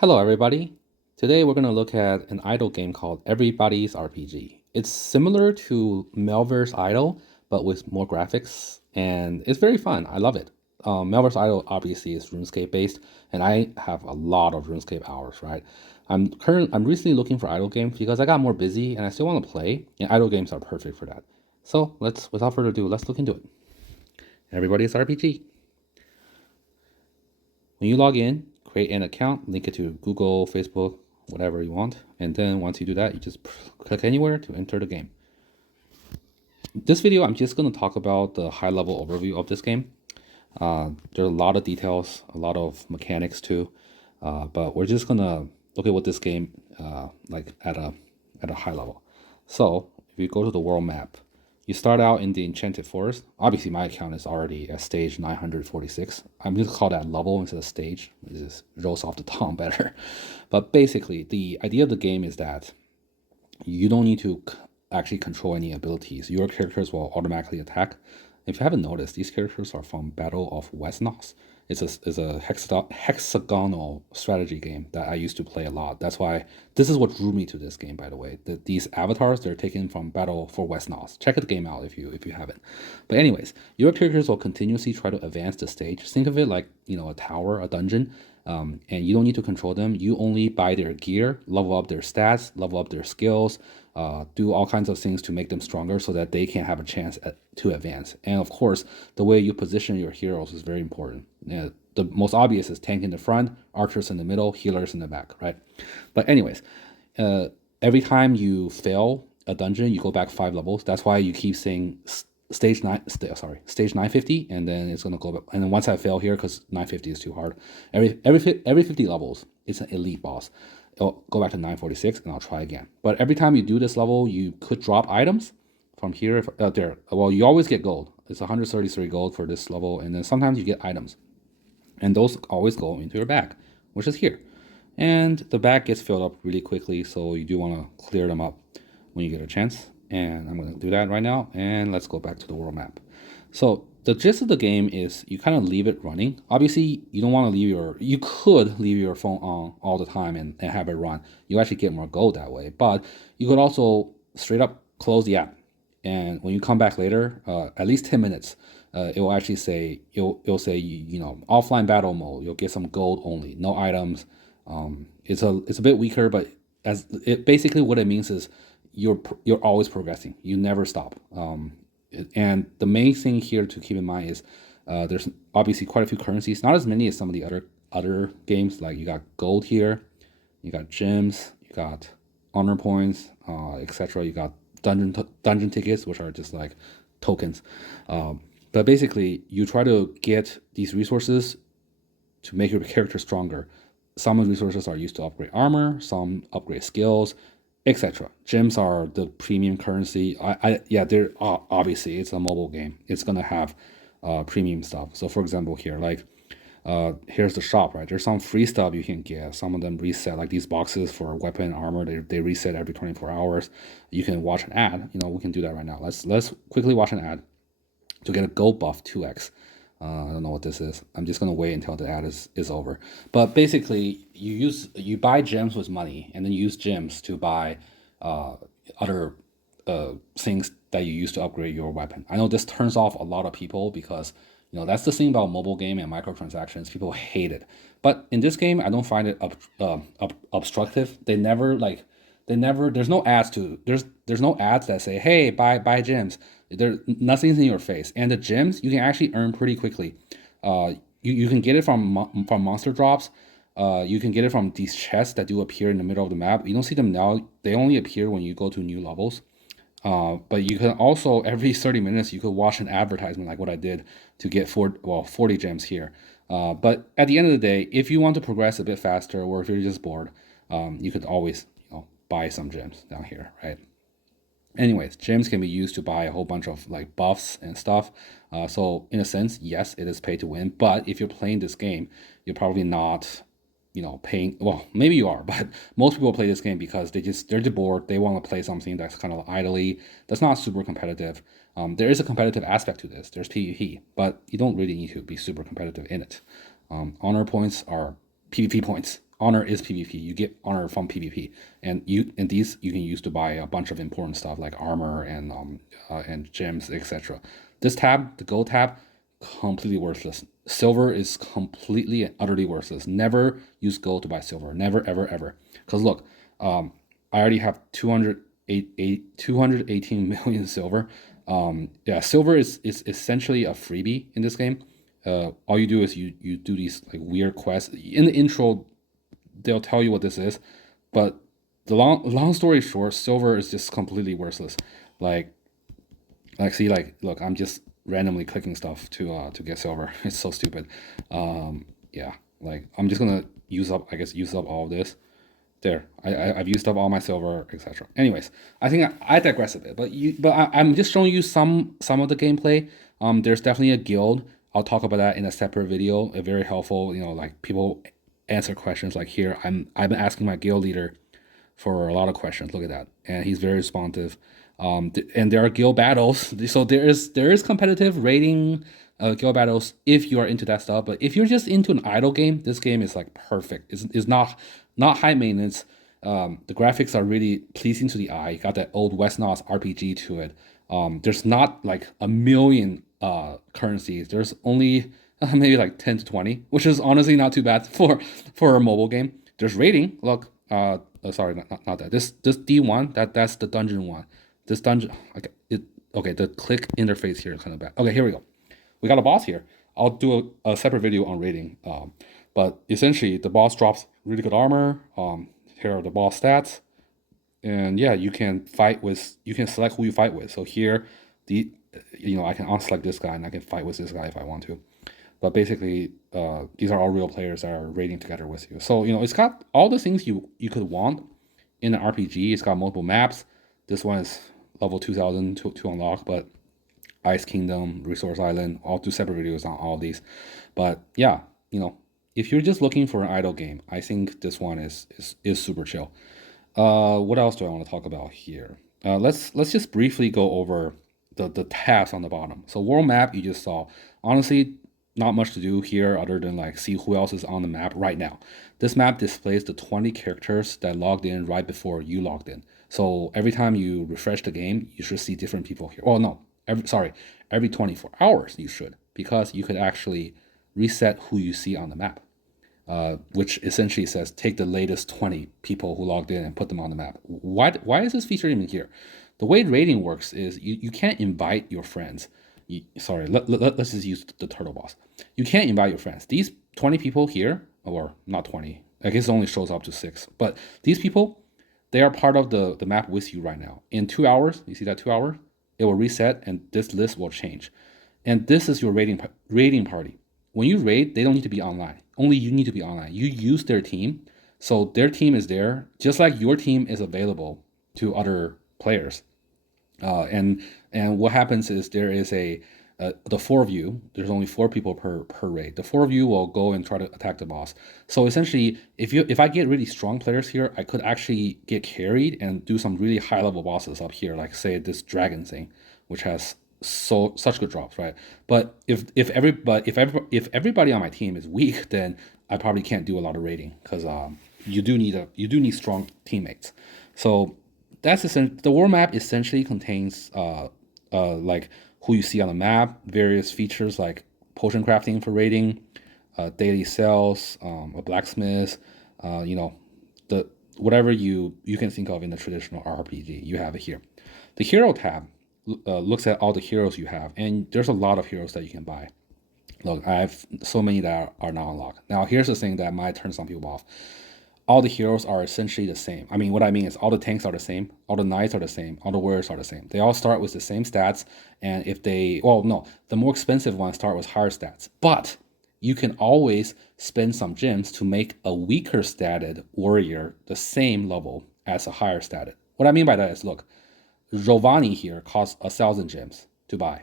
Hello, everybody. Today we're going to look at an idle game called Everybody's RPG. It's similar to Melver's Idle, but with more graphics, and it's very fun. I love it. Melver's Idle obviously is RuneScape based, and I have a lot of RuneScape hours. Right, I'm recently looking for idle games because I got more busy and I still want to play, and idle games are perfect for that. So without further ado, let's look into it. Everybody's RPG. When you log in, create an account, link it to Google, Facebook, whatever you want. And then once you do that, you just click anywhere to enter the game. This video, I'm just going to talk about the high level overview of this game. There are a lot of details, a lot of mechanics too. But we're just going to look at what this game like at a high level. So if you go to the world map, you start out in the Enchanted Forest. Obviously, my account is already at stage 946. I'm just call that level instead of stage. It just rolls off the tongue better. But basically, the idea of the game is that you don't need to actually control any abilities. Your characters will automatically attack. If you haven't noticed, these characters are from Battle of Westeros. It's a hexagonal strategy game that I used to play a lot. That's why this is what drew me to this game, by the way. These avatars, they're taken from Battle for Westeros. Check the game out if you haven't. But anyways, your characters will continuously try to advance the stage. Think of it like, a tower, a dungeon. And you don't need to control them. You only buy their gear, level up their stats, level up their skills, do all kinds of things to make them stronger so that they can have a chance to advance. And of course, the way you position your heroes is very important. The most obvious is tank in the front, archers in the middle, healers in the back, right? But anyways, every time you fail a dungeon, you go back 5 levels. That's why you keep saying stage 950, and then it's gonna go back. And then once I fail here, because 950 is too hard, every 50 levels, it's an elite boss. It'll go back to 946, and I'll try again. But every time you do this level, you could drop items from here. There, well, you always get gold. It's 133 gold for this level, and then sometimes you get items, and those always go into your bag, which is here. And the bag gets filled up really quickly, so you do want to clear them up when you get a chance. And I'm going to do that right now, and let's go back to the world map. So the gist of the game is you kind of leave it running. Obviously, you don't want to you could leave your phone on all the time and have it run. You actually get more gold that way, but you could also straight up close the app. And when you come back later, at least 10 minutes, it will actually say, it'll say, offline battle mode. You'll get some gold only, no items. It's a bit weaker, but basically what it means is you're always progressing. You never stop. And the main thing here to keep in mind is there's obviously quite a few currencies, not as many as some of the other games. Like you got gold here, you got gems, you got honor points, etc. You got dungeon tickets, which are just like tokens. But basically, you try to get these resources to make your character stronger. Some of the resources are used to upgrade armor, some upgrade skills, etc. Gems are the premium currency. They're obviously it's a mobile game. It's gonna have premium stuff. So for example, here, like here's the shop, right? There's some free stuff you can get. Some of them reset, like these boxes for weapon and armor. They reset every 24 hours. You can watch an ad. We can do that right now. Let's quickly watch an ad to get a gold buff 2x. I don't know what this is. I'm just gonna wait until the ad is over. But basically, you buy gems with money, and then you use gems to buy other things that you use to upgrade your weapon. I know this turns off a lot of people because that's the thing about mobile game and microtransactions. People hate it. But in this game, I don't find it obstructive. There's no ads there's no ads that say, hey, buy gems. Nothing's in your face. And the gems you can actually earn pretty quickly. You can get it from monster drops. You can get it from these chests that do appear in the middle of the map. You don't see them now. They only appear when you go to new levels. But you can also, every 30 minutes, you could watch an advertisement like what I did to get 40 gems here. But at the end of the day, if you want to progress a bit faster, or if you're just bored, you could always buy some gems down here, right? Anyways, gems can be used to buy a whole bunch of like buffs and stuff. So in a sense, yes, it is pay to win. But if you're playing this game, you're probably not, paying. Well, maybe you are, but most people play this game because they're bored. They want to play something that's kind of idly, that's not super competitive. There is a competitive aspect to this. There's PvP, but you don't really need to be super competitive in it. Honor points are PvP points. honor is PvP. You get honor from PvP, and these you can use to buy a bunch of important stuff like armor and gems, etc. This tab, the gold tab, completely worthless. Silver is completely and utterly worthless. Never use gold to buy silver. Never, ever, ever. Because look, I already have 218 million silver. Yeah, silver is essentially a freebie in this game. All you do is you do these like weird quests. In the intro, they'll tell you what this is, but the long story short, silver is just completely worthless. Like see, like look, I'm just randomly clicking stuff to get silver. It's so stupid. Yeah, like I'm just gonna use up all of this. There, I've used up all my silver, etc. Anyways, I think I digress a bit, but I'm just showing you some of the gameplay. There's definitely a guild. I'll talk about that in a separate video. A very helpful, like people answer questions. Like here, I've been asking my guild leader for a lot of questions. Look at that, and he's very responsive. And there are guild battles, so there is competitive rating guild battles if you are into that stuff. But if you're just into an idle game, this game is like perfect. It's not high maintenance. The graphics are really pleasing to the eye. You got that old West-Nos RPG to it. There's not like a million currencies. There's only maybe like 10 to 20, which is honestly not too bad for a mobile game. There's rating. Look, sorry, not that. This D1, that's the dungeon one. This dungeon, okay, the click interface here is kind of bad. Okay, here we go. We got a boss here. I'll do a separate video on rating. But essentially, the boss drops really good armor. Here are the boss stats, and yeah, you can select who you fight with. So here, I can unselect this guy and I can fight with this guy if I want to. But basically, these are all real players that are raiding together with you. So it's got all the things you could want in an RPG. It's got multiple maps. This one is level 2000 to unlock, but Ice Kingdom, Resource Island, I'll do separate videos on all these. But yeah, if you're just looking for an idle game, I think this one is super chill. What else do I want to talk about here? Let's just briefly go over the tabs on the bottom. So world map, you just saw. Honestly, not much to do here other than like see who else is on the map right now. This map displays the 20 characters that logged in right before you logged in. So every time you refresh the game, you should see different people here. Oh no, every 24 hours you should, because you could actually reset who you see on the map, which essentially says take the latest 20 people who logged in and put them on the map. Why is this feature even here? The way rating works is you can't invite your friends. Let's just use the turtle boss. You can't invite your friends. These 20 people here, or not 20, I guess it only shows up to 6, but these people, they are part of the map with you right now. In 2 hours, you see that 2 hours? It will reset and this list will change. And this is your raiding party. When you raid, they don't need to be online. Only you need to be online. You use their team, so their team is there, just like your team is available to other players. And what happens is there is the 4 of you. There's only 4 people per raid. The 4 of you will go and try to attack the boss. So essentially, if I get really strong players here, I could actually get carried and do some really high level bosses up here, like say this dragon thing, which has such good drops, right? But if everybody on my team is weak, then I probably can't do a lot of raiding, because you do need strong teammates. So that's the world map essentially contains like who you see on the map, various features like potion crafting for raiding, daily sales, a blacksmith, the whatever you can think of in the traditional RPG, you have it here. The hero tab looks at all the heroes you have, and there's a lot of heroes that you can buy. Look, I have so many that are not unlocked. Now, here's the thing that might turn some people off. All the heroes are essentially the same. I mean, what I mean is all the tanks are the same, all the knights are the same, all the warriors are the same. They all start with the same stats, and the more expensive ones start with higher stats. But you can always spend some gems to make a weaker statted warrior the same level as a higher statted. What I mean by that is, look, Giovanni here costs 1,000 gems to buy.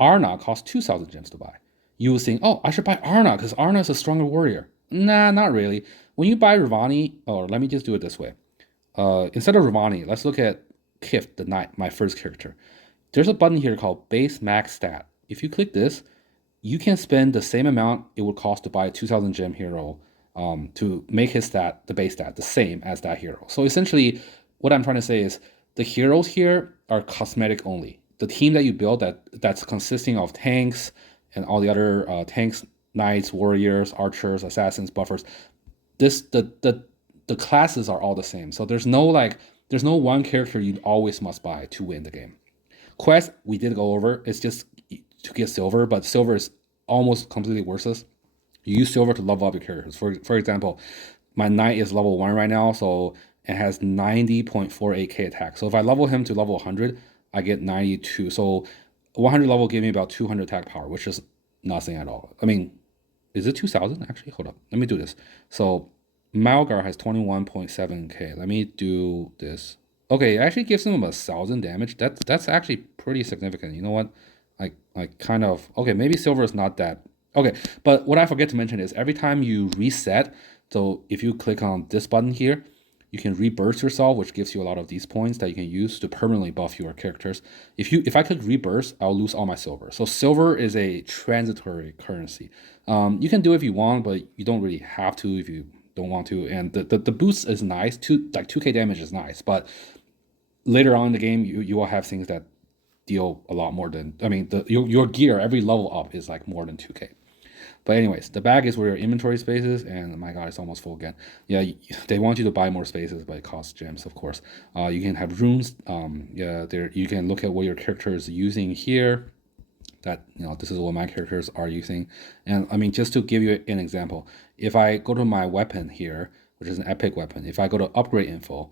Arna costs 2,000 gems to buy. You would think, oh, I should buy Arna because Arna is a stronger warrior. Nah, not really. When you buy Ravani, or let me just do it this way. Instead of Ravani, let's look at Kif, the knight, my first character. There's a button here called Base Max Stat. If you click this, you can spend the same amount it would cost to buy a 2,000 gem hero to make his stat, the base stat, the same as that hero. So essentially, what I'm trying to say is the heroes here are cosmetic only. The team that you build that's consisting of tanks and all the other tanks, knights, warriors, archers, assassins, buffers. This the classes are all the same. So there's no one character you always must buy to win the game. Quest we did go over. It's just to get silver, but silver is almost completely worthless. You use silver to level up your characters. For example, my knight is level 1 right now, so it has 90.48k attack. So if I level him to level 100, I get 92. So 100 level give me about 200 attack power, which is nothing at all. I mean, is it 2000 actually? Hold up, let me do this. So Malgar has 21.7k. Let me do this. Okay, it actually gives him 1,000 damage. That's actually pretty significant. You know what? I kind of okay. Maybe silver is not that okay. But what I forget to mention is every time you reset. So if you click on this button here, you can reburst yourself, which gives you a lot of these points that you can use to permanently buff your characters. If I click reburst, I'll lose all my silver. So silver is a transitory currency. You can do it if you want, but you don't really have to if you don't want to. And the boost is nice. 2k damage is nice, but later on in the game, you will have things that deal a lot more than your gear every level up is like more than 2k. But anyways, the bag is where your inventory space is, and my god, it's almost full again. Yeah, they want you to buy more spaces, but it costs gems, of course. You can have runes. Yeah, there you can look at what your character is using here. That this is what my characters are using, and I mean just to give you an example, if I go to my weapon here, which is an epic weapon, if I go to upgrade info,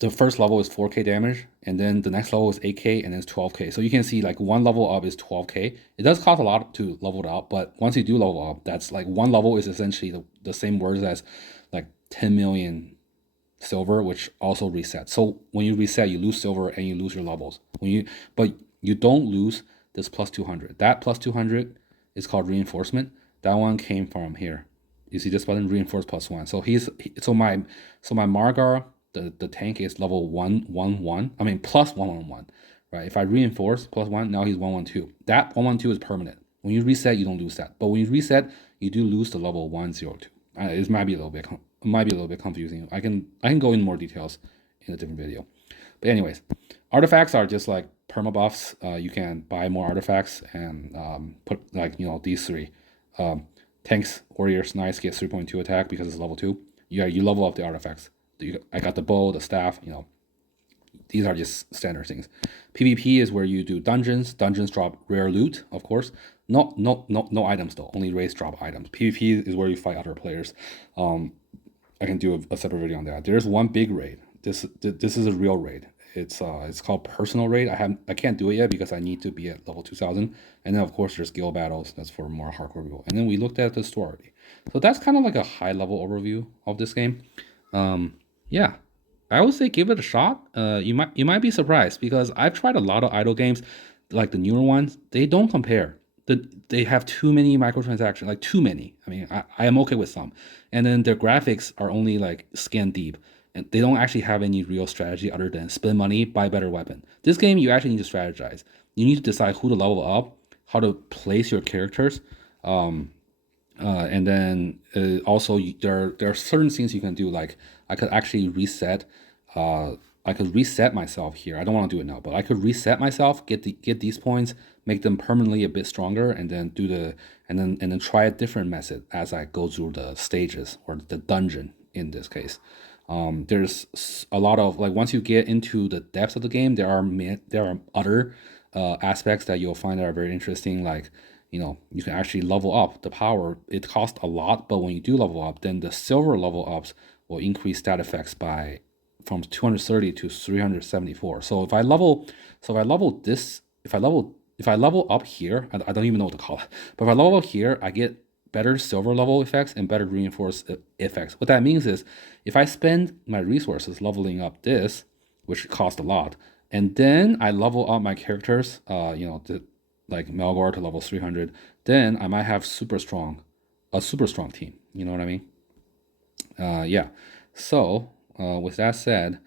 the first level is 4k damage, and then the next level is 8k, and then it's 12k. So you can see like one level up is 12k. It does cost a lot to level it up, but once you do level up, that's like one level is essentially the same words as like 10 million silver, which also resets. So when you reset, you lose silver and you lose your levels. But you don't lose this plus 200. That plus 200 is called reinforcement. That one came from here. You see this button, reinforce +1. So my Margar, the tank is level 111. I mean plus 111, right? If I reinforce +1, now he's 112. That 112 is permanent. When you reset, you don't lose that. But when you reset, you do lose the level 102. It might be a little bit confusing. I can go in more details in a different video. But anyways, artifacts are just like perma buffs. You can buy more artifacts and put like these three. Tanks, warriors, knights get 3.2 attack because it's level 2. You level up the artifacts. I got the bow, the staff, these are just standard things. PvP is where you do dungeons. Dungeons drop rare loot, of course. No items though, only race drop items. PvP is where you fight other players. I can do a separate video on that. There's one big raid. This is a real raid. It's called personal raid. I can't do it yet because I need to be at level 2000. And then of course there's guild battles. That's for more hardcore people. And then we looked at the story. So that's kind of like a high level overview of this game. Yeah, I would say give it a shot. You might be surprised because I've tried a lot of idle games, like the newer ones. They don't compare. They have too many microtransactions, like too many. I mean, I am okay with some, and then their graphics are only like skin deep, and they don't actually have any real strategy other than spend money, buy better weapon. This game you actually need to strategize. You need to decide who to level up, how to place your characters. And then also there are certain things you can do, like I could actually reset. I could reset myself here. I don't want to do it now, but I could reset myself, get these points, make them permanently a bit stronger, and then and then try a different method as I go through the stages or the dungeon in this case. There's a lot of like once you get into the depths of the game, there are other aspects that you'll find that are very interesting, like you can actually level up the power. It costs a lot, but when you do level up, then the silver level ups will increase stat effects by from 230 to 374. So if I level up here, I don't even know what to call it. But if I level up here, I get better silver level effects and better reinforced effects. What that means is if I spend my resources leveling up this, which costs a lot, and then I level up my characters, like Melgor to level 300, then I might have a super strong team. You know what I mean? Yeah. So with that said,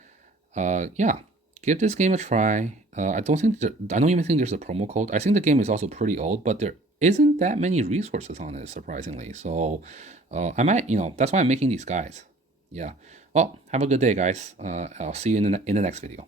yeah, give this game a try. I don't even think there's a promo code. I think the game is also pretty old, but isn't that many resources on it, surprisingly. So I might, that's why I'm making these guides. Yeah. Well, have a good day, guys. I'll see you in the next video.